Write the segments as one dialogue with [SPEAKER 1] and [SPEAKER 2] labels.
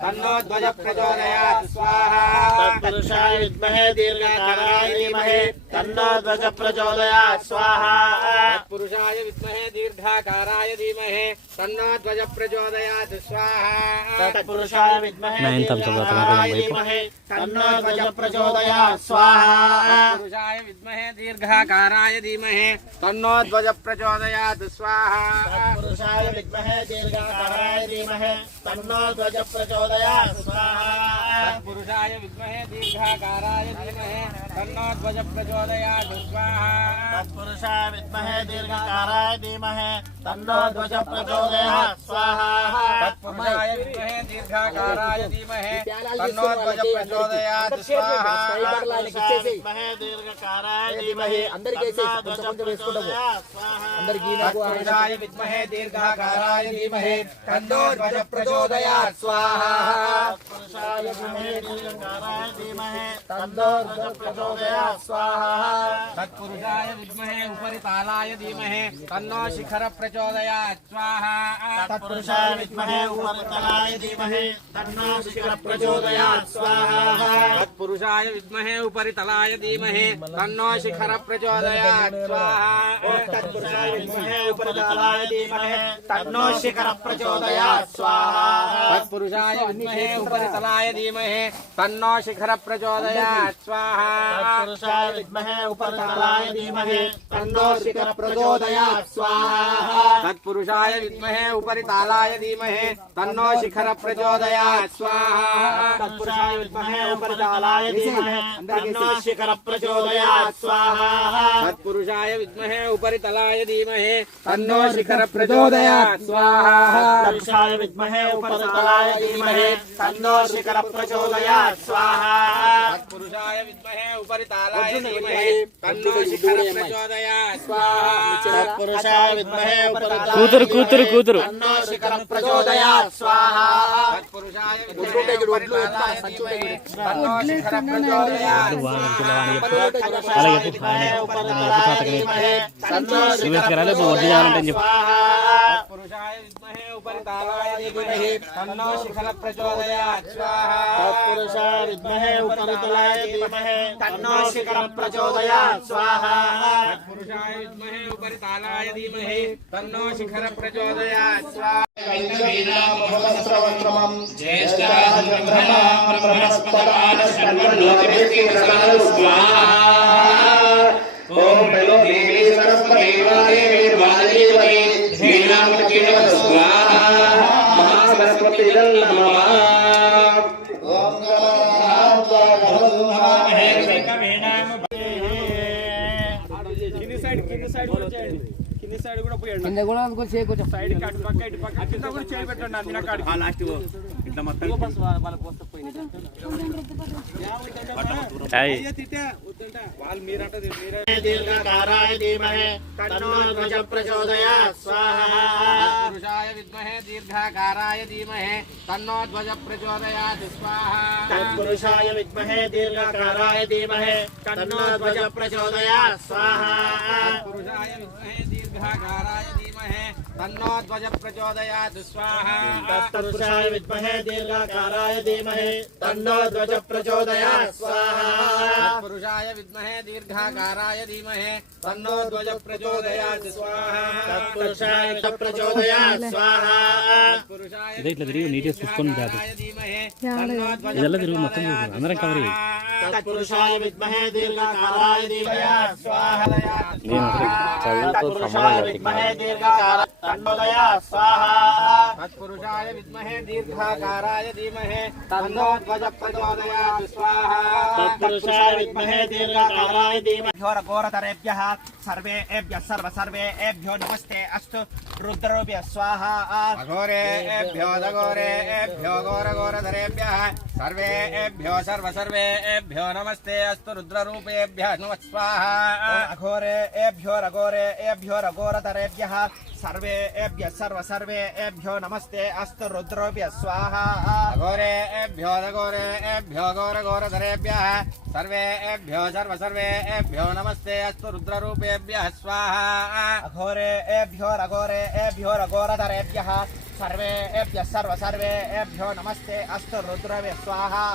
[SPEAKER 1] तन्नो ध्वज प्रचोदयात् स्वाहा।
[SPEAKER 2] पुरुषाय विद्महे दीर्घाकाराय धीमहि तन्नो ध्वज प्रचोदयात् स्वाहा।
[SPEAKER 1] तत्पुरुषाय विद्महे दीर्घकाराय धीमहि तन्नो ध्वज प्रचोदयात् स्वाहा।
[SPEAKER 2] पुरुषाय विद्महे दीर्घाकाराय धीमहि तन्नो ध्वज प्रचोदयात् स्वाहा।
[SPEAKER 1] पुरुषाय विद्महे दीर्घकाराय धीमहि तन्नो ध्वज प्रचोदयात् स्वाहा।
[SPEAKER 2] पुरुषाय विद्महे दीर्घाकाराय धीमहि तन्नो ध्वज प्रचोदया स्वाहा
[SPEAKER 1] तत्पुरुषाय विद्महे दीर्घाकाराय धीमहे तन्नो ध्वज प्रचोदया स्वाहा
[SPEAKER 2] पुरुषाय विद्महे दीर्घाकाराय धीमहे तन्नो ध्वज प्रचोदयात् स्वाहा
[SPEAKER 1] विद्महे दीर्घाकाराय धीमहि విద్మహే దీర్ఘాకారాయ
[SPEAKER 3] ధీమహే తన్నోధ్వజ
[SPEAKER 2] ప్రచోదయాత్ స్వాహా పురుషాయ విద్మహే దీర్ఘాకారాయ ధీమహే తన్నోధ్వజ ప్రచోదయాత్
[SPEAKER 1] స్వాహా తత్పురుషాయ విద్మహే ఉపరితాళాయ ధీమహే తన్నో శిఖర ప్రచోదయాత్
[SPEAKER 2] స్వాహా తత్పురుషాయ విద్మహే ఉపరితలాయ ధీమహే తన్నో శిఖర ప్రచోదయాత్
[SPEAKER 1] तत्पुरुषाय विद्महे उपरितलाय धीमहि तन्नो शिखर प्रचोदयात् स्वाहा।
[SPEAKER 2] तन्नो शिखर प्रचोदयात् स्वाहा।
[SPEAKER 1] तत्पुरुषाय विद्महे उपरितलाय धीमहि तन्नो शिखर प्रचोदयात् स्वाहा।
[SPEAKER 2] तत्पुरुषाय विद्महे उपरितलाय धीमहि तन्नो शिखर प्रचोदयात् स्वाहा।
[SPEAKER 1] तत्पुरुषाय विद्महे उपरितलाय धीमहि तन्नो शिखर प्रचोदयात् स्वाहा।
[SPEAKER 2] तत्पुरुषाय विद्महे उपरितालाय धीमहि तन्नो शिखर प्रचोदयात् स्वाहा।
[SPEAKER 1] तत्पुरुषाय विद्महे उपरितलाय పురుషాయ ధీమహే. తన్నో శిఖర ప్రచోదయాత్.
[SPEAKER 2] స్వాహ. పురుషాయ విద్మహే ఉపరితలాయ ధీమహే. తన్నో శిఖర ప్రచోదయాత్.
[SPEAKER 1] స్వాహ. పురుషాయ విద్మహే ఉపరితలాయ ధీమహే. తన్నో శిఖర ప్రచోదయాత్.
[SPEAKER 2] స్వాహ. పురుషాయ విద్మహే ఉపరితలాయ కూతురు కూతురు కూతురు. తన్నో
[SPEAKER 1] శిఖర ప్రచోదయాత్. స్వాహ.
[SPEAKER 4] పురుషాయ విద్మహే ఉపరితలాయ
[SPEAKER 1] ధీమహే. తన్నో శిఖర ప్రచోదయాత్.
[SPEAKER 2] స్వాహ. పురుషాయ ఉపరితలాయ ధీమహే తన్నో स्विच करा
[SPEAKER 4] ले, बोर्ड जान
[SPEAKER 1] रे पुरुष
[SPEAKER 4] आए ऊपर ताला आए देखो नहीं
[SPEAKER 2] तन्ना शिखर प्रचोदय स्वाहा पुरुष आए इतने ऊपर
[SPEAKER 1] ताला आए देखो नहीं तन्ना शिखर प्रचोदय स्वाहा
[SPEAKER 2] पुरुष आए इतने ऊपर ताला आए देखो नहीं तन्ना शिखर प्रचोदय स्वाहा
[SPEAKER 5] वैद्य वीरा महोत्सव वक्रमम स्वाहा సైడ్ కూడా పోయండి
[SPEAKER 3] కింద కూడా కొంచెం చేయి కొంచెం
[SPEAKER 4] సైడ్
[SPEAKER 1] కి అటు పక్క ఇటు పక్క కింద
[SPEAKER 2] కూడా చేయి పెట్టండి అందిన కాడి ఆ లాస్ట్ ఇట్లా
[SPEAKER 1] మొత్తం బస్ వాళ్ళ పోస్త పోయింది అయ్యే తిట్టే వద్దంట
[SPEAKER 2] వాళ్ళు మీరంట మీరే దీర్ఘకారాయ ధీమహే తన్నో ధ్వజ ప్రచోదయ
[SPEAKER 1] స్వాహ పురుషాయ విద్మహే దీర్ఘకారాయ ధీమహే తన్నో ధ్వజ ప్రచోదయ
[SPEAKER 2] స్వాహ తత్పురుషాయ విద్మహే దీర్ఘకారాయ ధీమహే తన్నో ధ్వజ ప్రచోదయ
[SPEAKER 1] స్వాహ పురుషాయ విద్మహే तन्नो तन्नोध्वज प्रचोदयात् स्वाहा।
[SPEAKER 2] तत्पुरुषाय
[SPEAKER 4] विद्महे दीर्घकाराय धीमहि। तन्नोध्वज प्रचोदयात् स्वाहा।
[SPEAKER 2] तत्पुरुषाय विद्महे दीर्घकाराय धीमहि। तन्नोध्वज
[SPEAKER 4] प्रचोदया स्वाहा तत्पुरुषाय प्रचोदयात् स्वाहा। तत्पुरुषाय ಇದೆಲ್ಲ
[SPEAKER 1] ತಿರುಗಿ ನೀಟೇ ಸುಸ್ಕೊಂಡು ಜಾತು ಇದೆಲ್ಲ
[SPEAKER 4] ತಿರುಗಿ ಮತ್ತೊಂದು ಅಂದ್ರೆ
[SPEAKER 1] ಕವರಿ
[SPEAKER 4] ತತ್ಪುರುಷಾಯ
[SPEAKER 1] ವಿದ್ಮಹೇ
[SPEAKER 4] ದೀರ್ಘಕಾರಾಯ
[SPEAKER 1] दीर्घकाराय तन्नोदयात् स्वाहा।
[SPEAKER 2] तत्पुरुषाय विद्महे दीर्घाकाराय धीमहि तन्नो ध्वज प्रचोदयात् स्वाहा।
[SPEAKER 1] तत्पुरुषाय विद्महे दीर्घकाराय धीमहि।
[SPEAKER 2] घोरघोरतरेभ्यः सर्वेभ्यः सर्व सर्वेभ्यो नमस्ते अस्तु। रुद्रभ्यः स्वाहा। अघोरेभ्यो दघोरेभ्यो घोरघोरधरेभ्यः सर्वेभ्यो सर्व सर्वेभ्यो नमस्ते अस्तु। रुद्ररूपेभ्यः नमः स्वाहा। अघोरेभ्यो रघोरेभ्यो रघोरतरेभ्यः सर्वेभ्यः सर्व सर्वेभ्यो नमस्ते अस्तु रुद्रोभ्यः स्वाहा अघोरेभ्यो दघोरेभ्यो घोरघोरधरेभ्यः सर्वेभ्यो सर्व सर्वेभ्यो नमस्ते अस्तु रुद्ररूपेभ्यः स्वाहा अघोरेभ्यो रघोरेभ्यो रघोरधरेभ्यः सर्वेभ्यः सर्व सर्वेभ्यो नमस्ते अस्तु रुद्रवे स्वाहा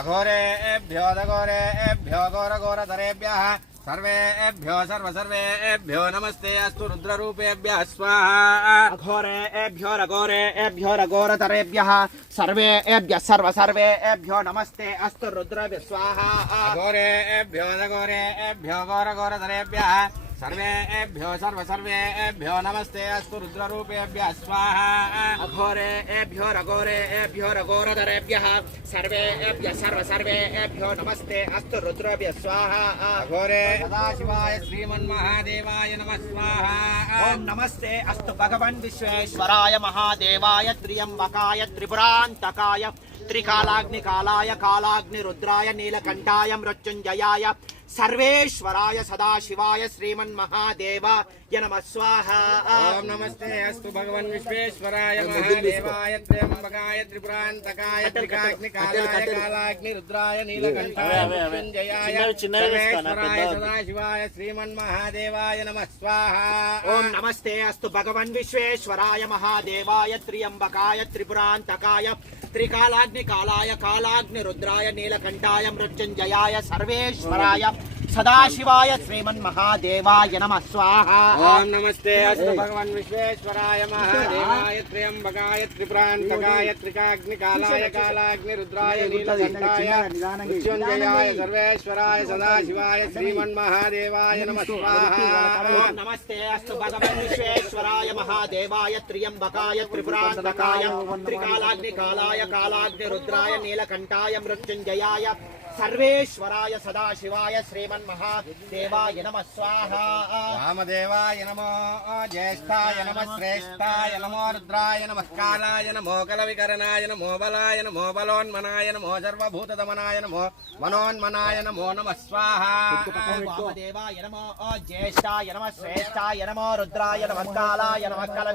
[SPEAKER 1] अघोरेभ्यो दघोरेभ्यो घोरघोरधरेभ्यः सर्वेभ्यो सर्व सर्वेभ्यो नमस्ते अस्तु रुद्ररूपेभ्यः, स्वाहा।
[SPEAKER 2] अघोरेभ्यो, रघोरेभ्यो, रघोरतरेभ्यः, सर्वेभ्यः सर्व सर्वेभ्यो नमस्ते अस्तु रुद्रभ्य, स्वाहा।
[SPEAKER 1] अघोरेभ्यो दघोरेभ्यो घोरघोरधरेभ्यः सर्वेभ्यो सर्व सर्वेभ्यो नमस्ते, अस्तु रुद्ररूपेभ्यः, स्वाहा।
[SPEAKER 2] अघोरेभ्यो रघोरेभ्यो रघोरतरेभ्यः सर्वेभ्यः सर्व सर्वेभ्यो नमस्ते, अस्तु रुद्रवे स्वाहा।
[SPEAKER 1] अघोरे। सदाशिवाय श्रीमन्महादेवाय नमः, स्वाहा।
[SPEAKER 2] ओम नमस्ते, अस्तु भगवन् विश्वेश्वराय महादेवाय, त्र्यम्बकाय, त्रिपुरान्तकाय, त्रिकालाग्निकालाय, कालाग्निरुद्राय, नीलकण्ठाय, मृत्युञ्जयाय सर्वेश्वराय सदाशिवाय श्रीमन्महादेवाय नमः स्वाहा
[SPEAKER 1] ओम नमस्ते अस्तु भगवन् विश्वेश्वराय महादेवाय त्र्यम्बकाय त्रिपुरान्तकाय त्रिकाग्निकालाय कालाग्निरुद्राय नीलकण्ठाय मृत्युञ्जयाय सर्वेश्वराय सदाशिवाय श्रीमन्महादेवाय नमः स्वाहा
[SPEAKER 2] ओम नमस्ते अस्तु भगवन् विश्वेश्वराय महादेवाय त्र्यम्बकाय त्रिपुरान्तकाय त्रिकालाग्निकालाय कालाग्निरुद्राय नीलकण्ठाय मृत्युञ्जयाय सर्वेश्वराय सदाशिवाय श्रीमन्महादेवाय नमः। स्वाहा।
[SPEAKER 1] ओम नमस्ते अस्तु भगवान विश्वेश्वराय महादेवाय त्र्यंबकाय त्रिपुरांतकाय त्रिकाग्निकालाय कालाग्नि रुद्राय नीलकंठाय मृत्युंजयाय सर्वेश्वराय सदाशिवाय श्रीमन्महादेवाय नमः स्वाहा।
[SPEAKER 2] ओम नमस्ते अस्तु भगवन् विश्वेश्वराय महादेवाय त्र्यम्बकाय त्रिपुरान्तकाय त्रिकालाग्निकालाय कालाग्निरुद्राय नीलकण्ठाय मृत्युञ्जयाय सर्वेश्वराय सदाशिवाय श्रीमन्महादेवाय नमः स्वाहा
[SPEAKER 1] वामदेवाय नमो ज्येष्ठाय नमः श्रेष्ठाय नमो रुद्राय नमः कालाय नमो कलविकरणाय नमो बलाय नमो बलोन्मनाय नमो सर्वभूतदमनाय नमो मनोन्मनाय नमो नमः स्वाहा
[SPEAKER 2] वामदेवाय नमो ज्येष्ठाय नमः श्रेष्ठाय नमो रुद्राय नमः कालाय नमः कल